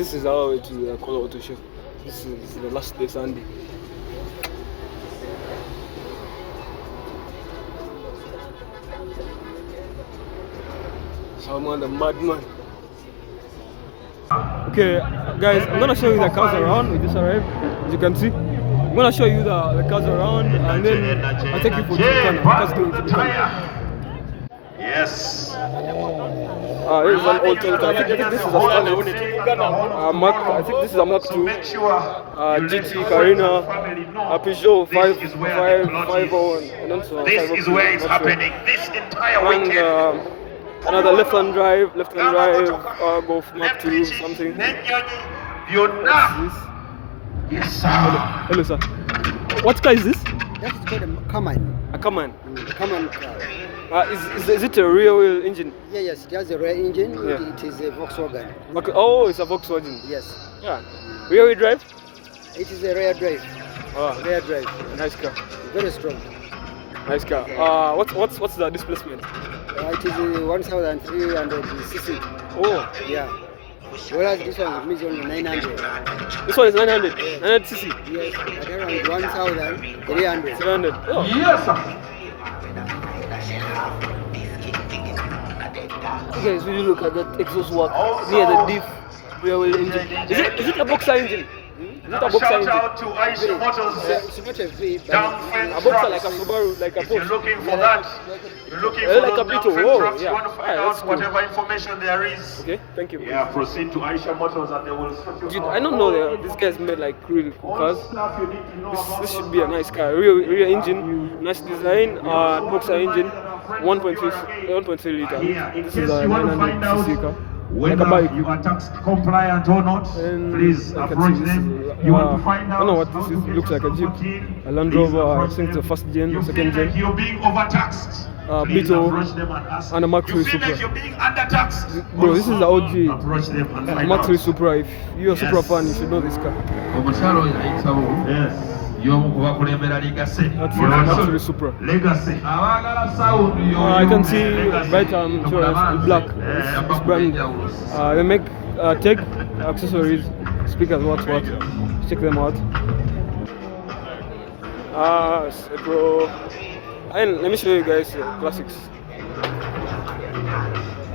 this is our way to the Kololo auto show. This is the last day, Sunday. So I'm on the madman. Okay, guys, I'm gonna show you the cars around. We just arrived, as you can see. I'm gonna show you the cars around, and then I'll take you for Uganda. Yes. This is an old Toyota. I think this is a standard. Mark. I think this is a Mark 2. GT Carina, Peugeot 551, and also this is where it's happening. This entire weekend. Another left-hand drive, Golf Mark 2, something. Yes, sir. Hello, sir. What car is this? That's called a Kaman. A Kaman. Kaman car. Is it a rear wheel engine? Yeah, yes, it has a rear engine. Yeah. It is a Volkswagen. Oh, it's a Volkswagen. Yes. Yeah. Rear wheel drive? It is a rear drive. Oh. Rear drive. Nice car. Very strong. Nice car. What's the displacement? It is 1,300 cc. Oh. Yeah. Whereas this one is only 900. This one is 900. 900 cc. Yes. But around 1,300. 300. Oh. Yes, sir. Okay, guys, when you look at that exhaust work near the diff rear wheel engine. Is it a boxer engine? Is it a boxer engine? Shout out to Aisha Motors. It's not a V, but A boxer like a Subaru, like a If you're Porsche. looking for that, you're looking for like a those Beetle. downfed Oh, trucks, yeah. you want to find Yeah, that's out cool. whatever information there is. Okay, thank you. Yeah, proceed to Aisha Motors and they will sort you Dude, out. I don't know these guys made like really cool cars. Stuff you need to know about This should be a nice car. Rear engine, nice design, boxer engine, 1.3 liter. This is a 900 cc car. whether like a bike. you are tax compliant or not, And please I can approach see them. this is, You want to find I out. don't know what this is. It looks like a Jeep, a Land Rover. I think it's a first gen, You second feel like gen, you're being overtaxed. Please Beetle, approach them and ask. and a Mark You 3 feel like Supra. you're being undertaxed. Bro, this is the OG. Approach them and find Mark 3 out. Supra. If you're a Supra fan, you should know this car. Yes. Y'omu ku bakulembera legacy. That's Mark 3 Supra. Legacy. Abaagala sound I can see right insurance in black. It's brand. They make tech, accessories, speakers, what. Check them out. Bro. And let me show you guys classics. I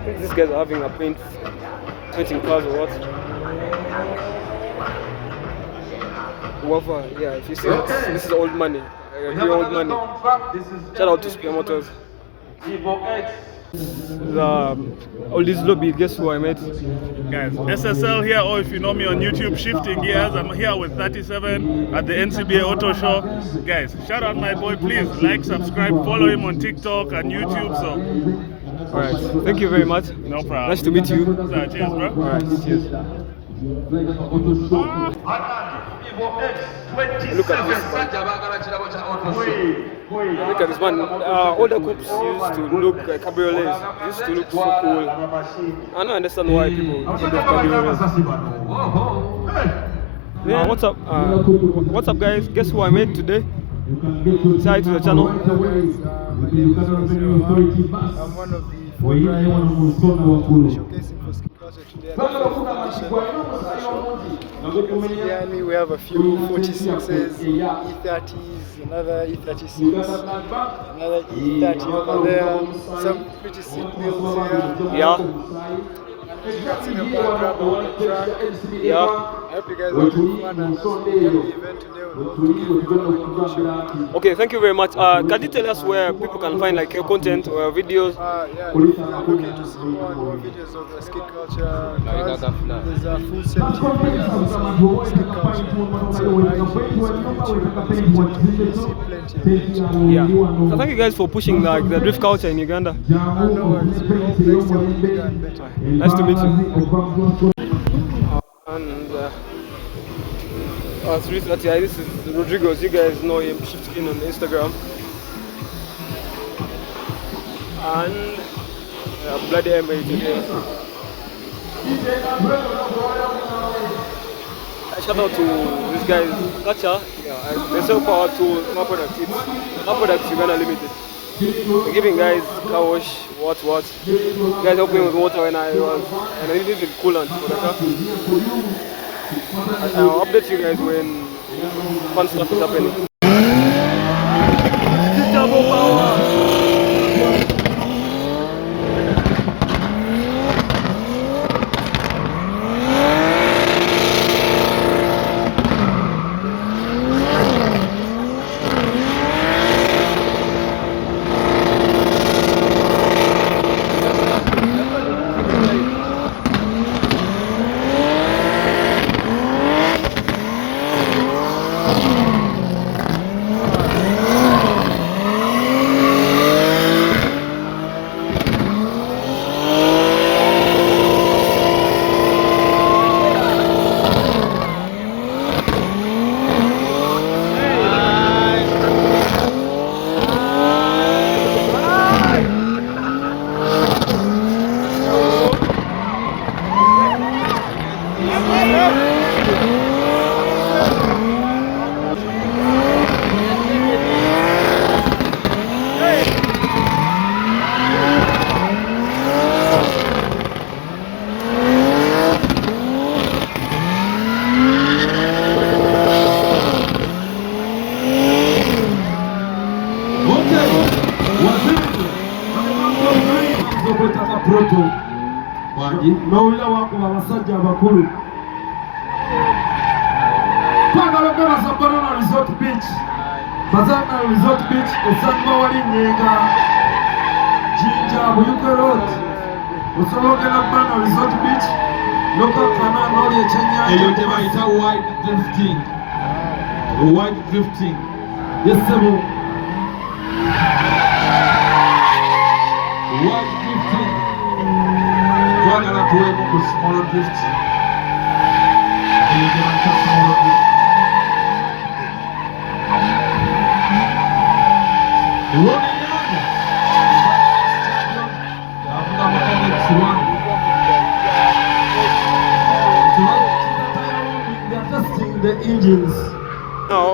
think these guys are having a painting cars or what. Whoever, yeah, if you see this is old money. Real old money. Shout out to Spear Motors. All this lobby, guess who I met? Guys, SSL here, or if you know me on YouTube, Shifting Gears. I'm here with 37 at the NCBA Auto Show. Guys, shout out my boy, please like, subscribe, follow him on TikTok and YouTube. So, Alright, thank you very much. no problem. Nice to meet you. So, cheers, bro. Alright, cheers. Look at this man. Look at this man. Older coupes used to look like cabriolets. Used to look so cool. I don't understand why people love cabriolets. Yeah, what's up? What's up, guys? Guess who I met today? Say hi to the channel. I'm one of the four drivers showcasing for Ski Culture today at the behind me we have a few 46s, E30s, another E36, another E30 over there, some pretty sick builds here. Yeah. You can see the background on the track. Yeah. I hope you guys are having fun and as we get the event today we'll hope to give you a really good show. Okay, thank you very much. Can you tell us where people can find like your content or videos? Yeah, if you're looking to see more and more videos of the Ski Culture cars, there's a full set TV and also Ski Culture. So you see plenty of it. Yeah. So thank you guys for pushing like the drift culture in Uganda. No worries, we hope next year will be bigger and better. Nice to meet you. And 3:30. This is Rodrigo's. You guys know him. Shifting on Instagram. And bloody MA today. Shout out to these guys, Gacha. Yeah, they sell power tools, my products. It's my products Uganda Limited. We're giving guys car wash, what. Guys helping with water and I needed the coolant for the car. I'll update you guys when fun stuff is happening. Turbo power! N'owulira wakuba abasajja abakulu twagala okwebaza Banana Resort Beach. Banana Resort Beach esangibwa wali Nyenga Jinja Buyuke Road. Osobola okugenda ku Banana Resort Beach n'okakkana n'oli ekyennyanja eyo gye bayita wide drifting. Wide drifting. Yes, sebo. Wide drifting. Twagala tuweemu ku small drift. Eyo gye bayita small drift. Ronnie Young. Avuga mechanics one. They are testing the engines. Now,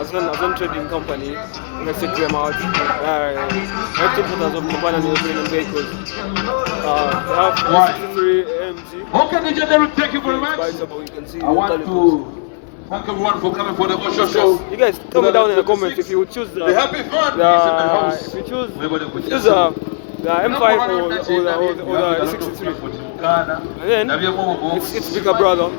as an trading company, we check them out. Headquarters of Companion European vehicles. They have 63 AMG. Okay, DJ Derek, thank you very much. You can see I want to thank everyone for coming for the Osho show. You guys tell me down in the comments if you would choose The happy fun is in the house. if you choose the M5 or the E63. And then it's bigger brother,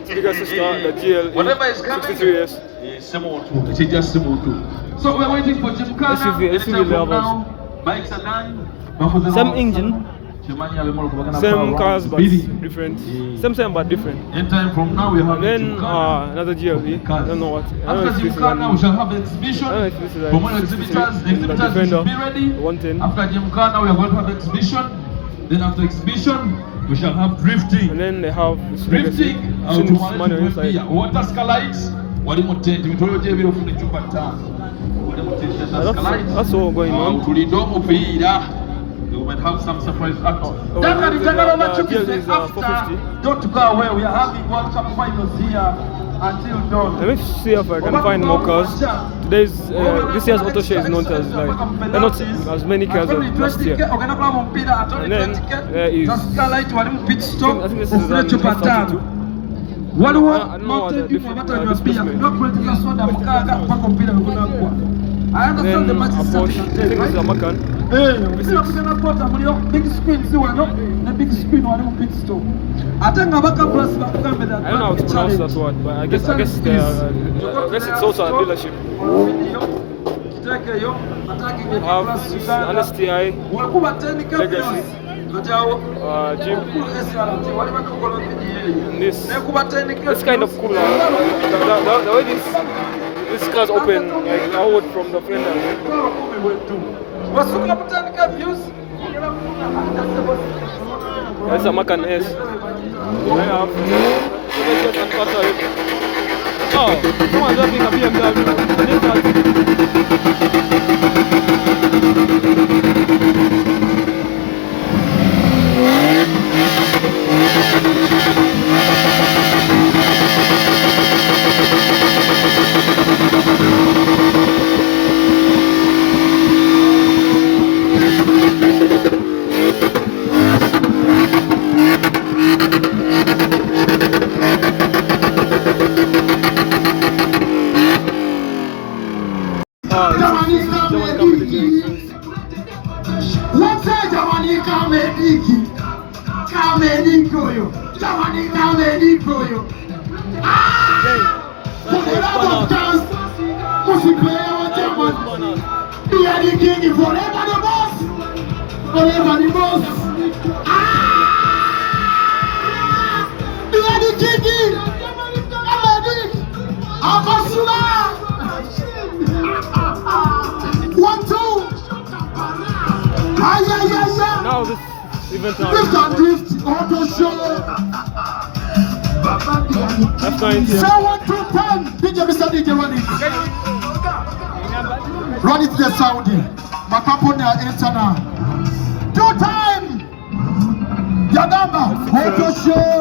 it's bigger sister, the GL Whatever is coming, 63S. it's similar to. It's just similar to. So we're waiting for Gymkhana. SUV levels. Bikes are done. Same engine, same cars but different. Same but different. In time from now we have And then Gymkhana. another GLE. I don't know what. I don't know After if this is Gymkhana, we shall have I exhibition. don't know if this is For more exhibitors, the exhibitors should be ready. 110. After Gymkhana, we are going to have exhibition. Then after exhibition, we shall have drifting. And then they have this legacy. Drifting, Since manual inside. water slides. Walimu tent, mitology ebiro fune chupa tano. Walimu tent and slides. That's all going on. Tulinde omupiira. We might have some surprise acts. the GLE is 450. Don't go away. We are having World Cup finals here until dawn. Let me see if I can find more cars. Today's this year's auto show is not as like there are not as many cars as last year. And then there is I think this is F32. waliwo I don't know what the different displacement. n'okuleeteza soda mukaaga mpaka omupiira bwe gunaggwa. I understand the Then a match is Porsche, I starting think today, this is a right? Macan. Omupiira gugenda kwota mulio big screen si wano ne big screen wali mu pit stop. Ate nga bakabulasi bakugambe that I don't know how to pronounce that word, but I guess it's also a dealership. Kiteekeyo attacking the Have plus this Uganda. NSTI, Wakuba 10 Legacy, Jeep, and this kind of cooler. The way this car's open, like outward from the fender. That's a Macan S. I have oh, someone's driving a BMW. kamediki. Kamediki huyo. Jamani kamediki huyo. For the love of dance, music player wa German. Be the king forever the boss. Forever the boss. Be the king. Kamediki. Abasula. 1, 2. Now this event Drift and drift, auto show. That's 9. Say 1, 2, 10. DJ, Mr. DJ, run it. Run it the Saudi. Makapone enter now. 2 time. Yagamba, auto show.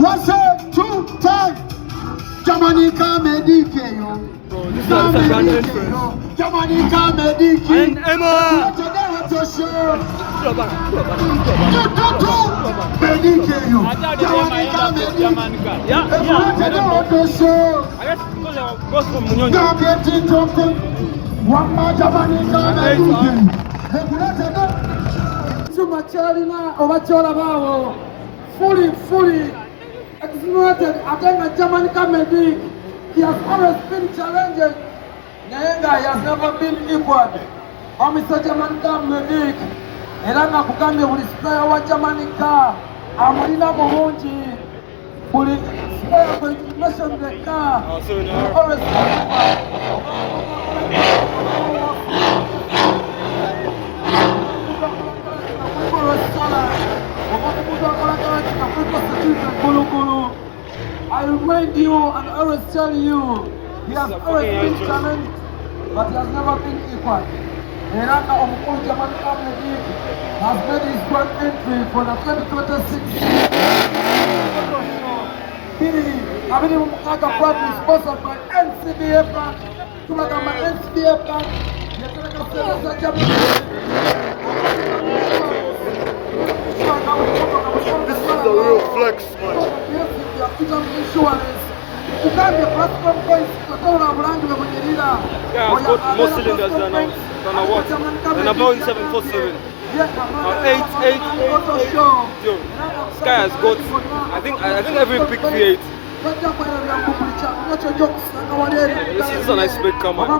1, 2 time. Jamani kamedike yo. This is a grand entrance. Jamani kamedike. And Emma! Auto show. Fully exonerated against German comedy. He has always been challenging. Nenga, he has never been equal. Mr. German comedy. Eranga kugambe buli spare wa Jamanica amulina bulungi buli spare kwa information the car always I remind you and always tell you he has always been challenged but he has never been equal. Eranga omukulu German comedy has made his grand entry for the 2026 Abini Mukaka proudly sponsored by NCBA Bank. Tunagamba NCBA Bank. Yataka fedha za jamii. This is the real flex, man. Insurance. Ukambe platform points kutoka Bulangi webunyirira. Yeah, I've got more cylinders than a what? Than a Boeing 747. 888. Yo, this guy has got, I think every big V8. This is a nice big car, man.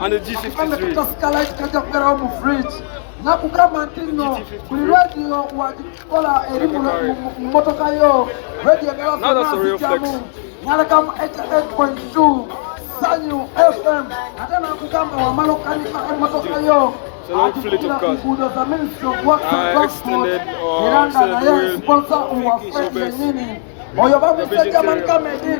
And the G53. nakugamba nti nno buli radio wagikola eri mu mmotoka yo radio ngabafanaazijjamu nalekamu 88.2 Sanyu FM ate nakugamba wamala okukanika emmotoka yo agikira ku nguudo za Ministry of Works and Transport era nga naye sponsor waffe yennyini oyo bamuyise German Comedy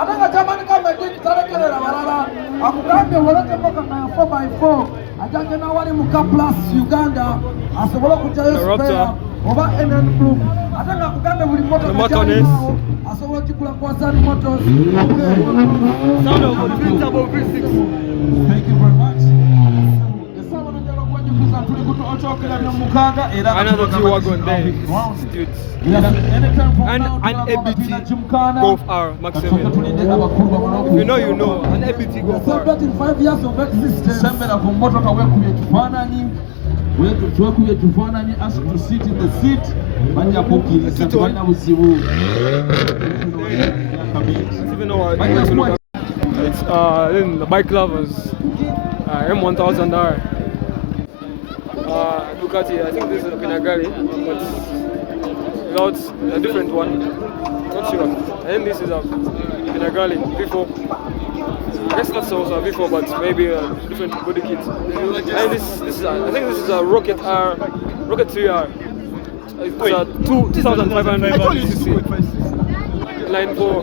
ate nga German Comedy talekerera balala akugambye wolete emmotoka nga 4x4 ajagenda wali mu Plus Uganda asobole okujjayo spare oba NN Group ate nga akugambe buli mmotoka gyaliwo asobola okigula ku Asali Motors. Sound of a twin turbo V6. Thank you very much. Another G-Wagon there. Dudes. And an ABT Golf R Max 7. If you know, you know. An ABT Golf R. Celebrating 5 years of existence. Twekuye tufaananyi ask to sit in the seat bajja kukkiriza tebalina buzibu. It's then the bike lovers M1000R Ducati. I think this is a Pinagali, but without a different one. Not sure. And this is a Pinagali V4. I guess that's also a V4, but maybe a different body kit. And this is I think this is a Rocket 3R. It's a 2,500 cc. Line 4.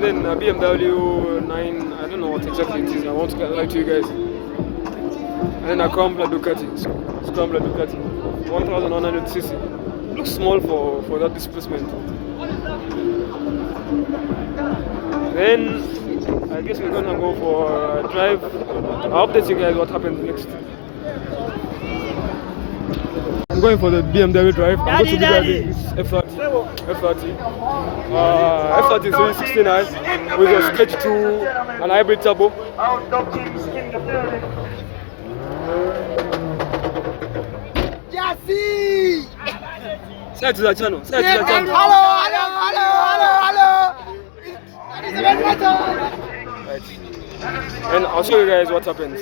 Then a BMW 9. I don't know what exactly it is. I want to lie to you guys. And then a Scrambler Ducati. 1,100 cc. Looks small for that displacement. Then I guess we're gonna go for a drive. I'll update you guys what happens next. I'm going for the BMW drive. I'm going to be driving this F30. F30. F30 369 with a Sketch 2 and hybrid turbo. Jesse! Say it to the channel. Say it to the channel. Hello! Right. And I'll show you guys what happens.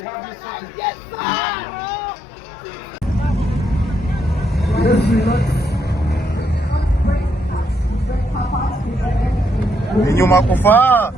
Nyuma kufaa.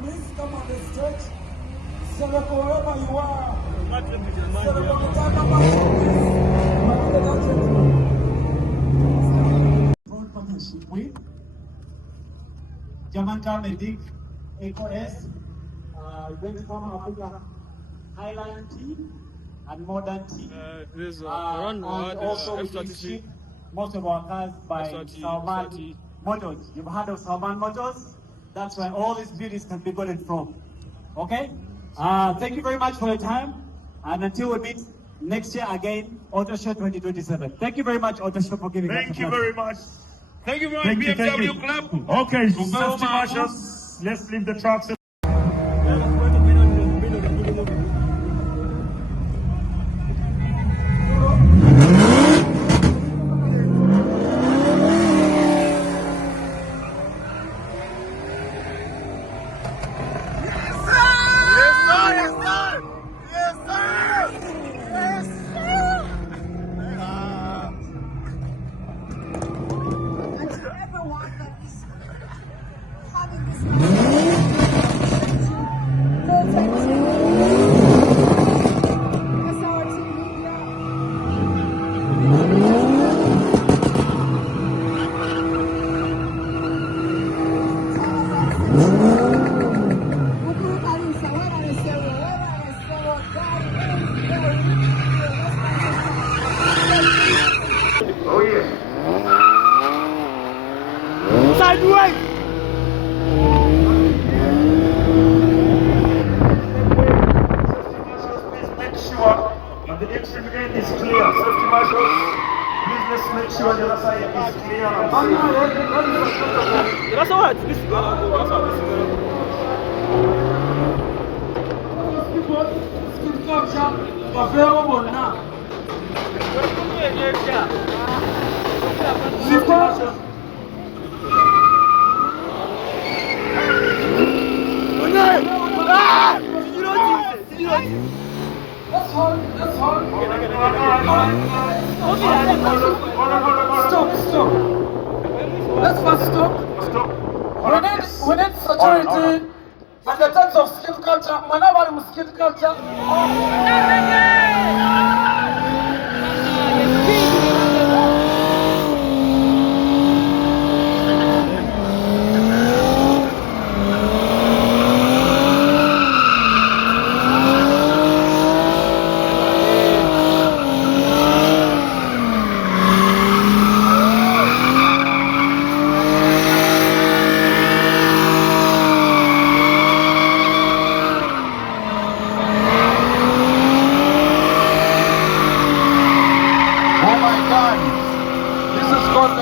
Please come on the stage. Celebrate wherever you are. Partnership with Jamaica Medic, EcoS, Event from Africa, Highland Tea, and Modern Tea. There's And also we ship most of our cars by Salman Motors. You've heard of Salman Motors? That's where all these beauties can be gotten from. Okay? Thank you very much for your time. And until we meet next year again, Autoshow 2027. Thank you very much, Autoshow, for giving us the Thank you platform. very much. Thank you very much, BMW Club. Okay, safety marshals, let's leave the trucks. Oh yeah. Sideways! Please make sure that the exit end is clear. Safety marshals, please let's make sure the other side is clear and safe. That's all right. This is gonna go. That's how this is gonna Stop. Let's first stop. We need security in the terms of skill culture. Whenever we skill culture.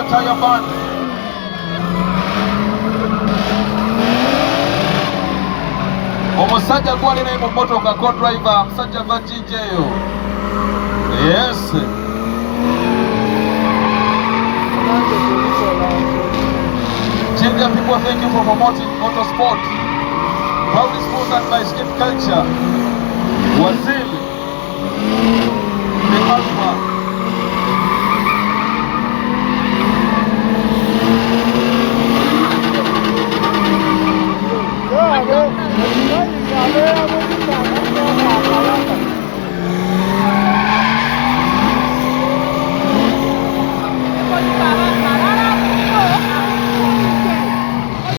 Tire band. Omusajja gwali naye mu mmotoka co-driver, musajja va GJyo. Yes. Ginger people, thank you for promoting motorsport. Proudly sponsored by Skip Culture. Wazil. The Alpha. Thank you.